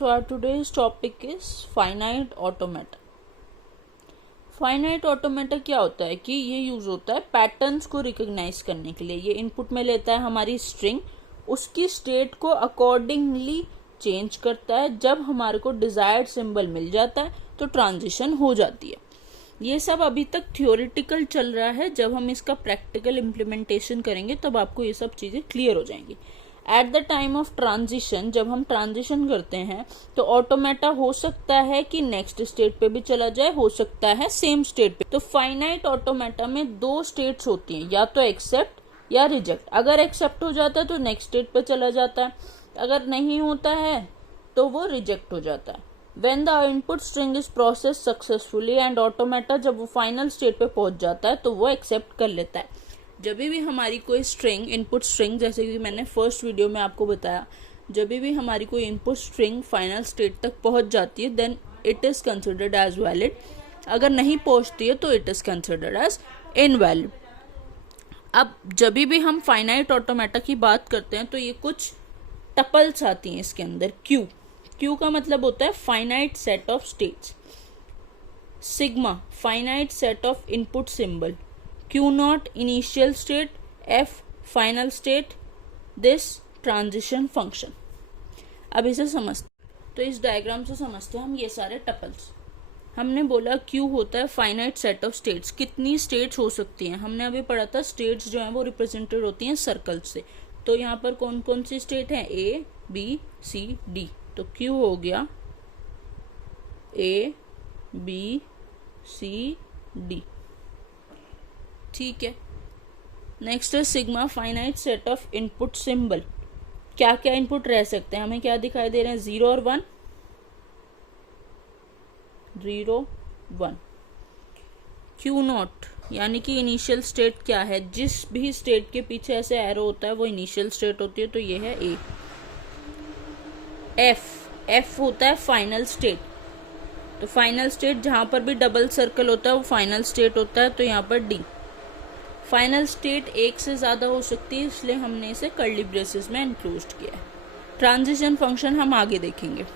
So our today's topic is finite automata. Finite automata क्या होता है कि ये यूज होता है पैटर्न्स को रिकॉग्नाइज करने के लिए। ये इनपुट में लेता है हमारी स्ट्रिंग, उसकी स्टेट को अकॉर्डिंगली चेंज करता है। जब हमारे को डिजायर्ड सिंबल मिल जाता है तो ट्रांजिशन हो जाती है। ये सब अभी तक थियोरिटिकल चल रहा है, जब हम इसका प्रैक्टिकल इम्प्लीमेंटेशन करेंगे तब आपको ये सब चीजें क्लियर हो जाएंगी। At the time of transition, जब हम ट्रांजिशन करते हैं तो ऑटोमेटा हो सकता है कि नेक्स्ट स्टेट पे भी चला जाए, हो सकता है सेम स्टेट पे। तो फाइनाइट ऑटोमेटा में दो स्टेट्स होती हैं, या तो एक्सेप्ट या रिजेक्ट। अगर एक्सेप्ट हो जाता है तो नेक्स्ट स्टेट पे चला जाता है, अगर नहीं होता है तो वो रिजेक्ट हो जाता है। When the input string is processed successfully and automata जब वो फाइनल स्टेट पे पहुंच जाता है तो वो एक्सेप्ट कर लेता है। जब भी हमारी कोई स्ट्रिंग, इनपुट स्ट्रिंग, जैसे कि मैंने फर्स्ट वीडियो में आपको बताया, जब भी हमारी कोई इनपुट स्ट्रिंग फाइनल स्टेट तक पहुंच जाती है then it is considered as valid. अगर नहीं पहुंचती है तो it is considered as invalid. अब जब भी हम फाइनाइट ऑटोमेटा की बात करते हैं तो ये कुछ टपल्स आती हैं इसके अंदर। क्यू का मतलब होता है finite set of states. Sigma finite set of input symbol. Q not initial state, F final state, this transition function. अब इसे समझते, तो इस डायग्राम से समझते हैं हम ये सारे टपल्स। हमने बोला क्यू होता है फाइनाइट सेट ऑफ स्टेट्स। कितनी स्टेट्स हो सकती हैं हमने अभी पढ़ा था। स्टेट्स जो हैं वो रिप्रेजेंटेड होती हैं सर्कल से। तो यहाँ पर कौन कौन सी स्टेट है? A B C D. तो क्यू हो गया ए बी सी डी, ठीक है। नेक्स्ट है sigma finite set of input symbol. क्या क्या इनपुट रह सकते हैं? हमें क्या दिखाई दे रहे हैं? 0 और 1, 0 1। क्यू नॉट यानी कि इनिशियल स्टेट क्या है? जिस भी स्टेट के पीछे ऐसे एरो होता है वो इनिशियल स्टेट होती है, तो ये है ए। एफ होता है फाइनल स्टेट। तो फाइनल स्टेट जहां पर भी डबल सर्कल होता है वो फाइनल स्टेट होता है, तो यहाँ पर डी। फाइनल स्टेट एक से ज्यादा हो सकती है, इसलिए हमने इसे कर्ली ब्रेसेस में इंक्लूड किया है। ट्रांजिशन फंक्शन हम आगे देखेंगे।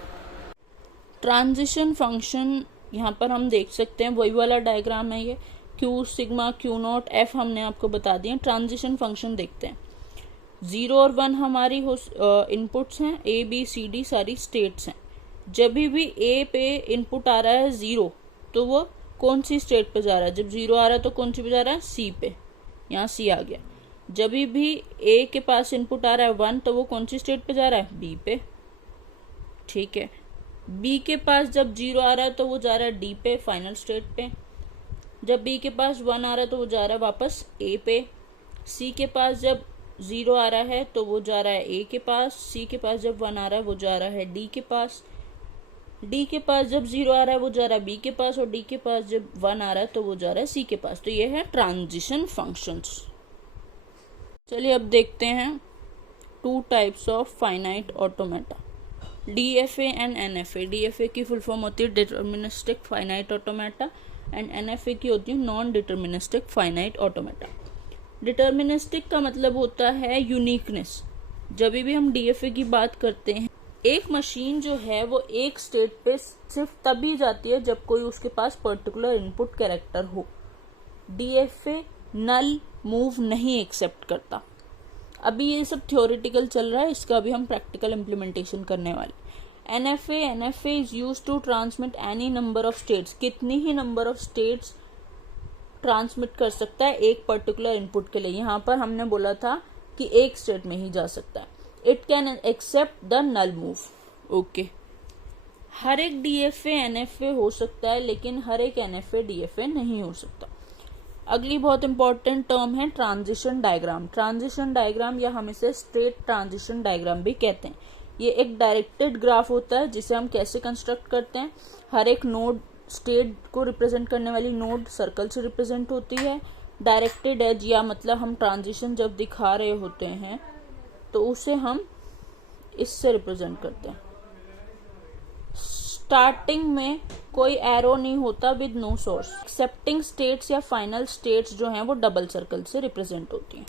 ट्रांजिशन फंक्शन यहाँ पर हम देख सकते हैं, वही वाला डायग्राम है ये। Q sigma Q not F हमने आपको बता दिया। ट्रांजिशन फंक्शन देखते हैं। 0 और 1 हमारी इनपुट्स हैं, ए बी सी डी सारी स्टेट्स हैं। जब भी ए पे इनपुट आ रहा है 0 तो वो कौन सी स्टेट पे जा रहा है? जब 0 आ रहा है तो कौन सी पे जा रहा है? सी पे। यहाँ सी आ गया। जब भी ए के पास इनपुट आ रहा है 1 तो वो कौन सी स्टेट पे जा रहा है? बी पे, ठीक है। बी के पास जब 0 आ रहा है तो वो जा रहा है डी पे, फाइनल स्टेट पे। जब बी के पास 1 आ रहा है तो वो जा रहा है वापस ए पे। सी के पास जब 0 आ रहा है तो वो जा रहा है ए के पास। सी के पास जब 1 आ रहा है वो जा रहा है डी के पास। डी के पास जब 0 आ रहा है वो जा रहा है बी के पास, और डी के पास जब 1 आ रहा है तो वो जा रहा है सी के पास। तो ये है ट्रांजिशन फंक्शंस। चलिए अब देखते हैं 2 types of finite automata, DFA and NFA. DFA की फुल फॉर्म होती है deterministic finite automata, and NFA की होती है non deterministic finite automata. Deterministic का मतलब होता है यूनिकनेस। जब भी हम डीएफए की बात करते हैं, एक मशीन जो है वो एक स्टेट पे सिर्फ तभी जाती है जब कोई उसके पास पर्टिकुलर इनपुट कैरेक्टर हो। डीएफए नल मूव नहीं एक्सेप्ट करता। अभी ये सब थ्योरेटिकल चल रहा है, इसका अभी हम प्रैक्टिकल इम्प्लीमेंटेशन करने वाले। NFA is used to transmit any number of states. कितनी ही नंबर ऑफ स्टेट्स ट्रांसमिट कर सकता है एक पर्टिकुलर इनपुट के लिए। यहाँ पर हमने बोला था कि एक स्टेट में ही जा सकता है। It can accept the null move, okay. हर एक डीएफए एनएफए हो सकता है, लेकिन हर एक एनएफए डीएफए नहीं हो सकता। अगली बहुत इंपॉर्टेंट टर्म है ट्रांजिशन डायग्राम। ट्रांजिशन डायग्राम या हम इसे स्टेट ट्रांजिशन डायग्राम भी कहते हैं। ये एक डायरेक्टेड ग्राफ होता है जिसे हम कैसे कंस्ट्रक्ट करते हैं। हर एक नोड, स्टेट को रिप्रेजेंट करने वाली नोड सर्कल से रिप्रेजेंट होती है। डायरेक्टेड एज या मतलब हम ट्रांजिशन जब दिखा रहे होते हैं तो उसे हम इससे रिप्रेजेंट करते हैं। स्टार्टिंग में कोई एरो नहीं होता with no source. Excepting states या फाइनल स्टेट्स जो हैं वो डबल सर्कल से रिप्रेजेंट होती हैं।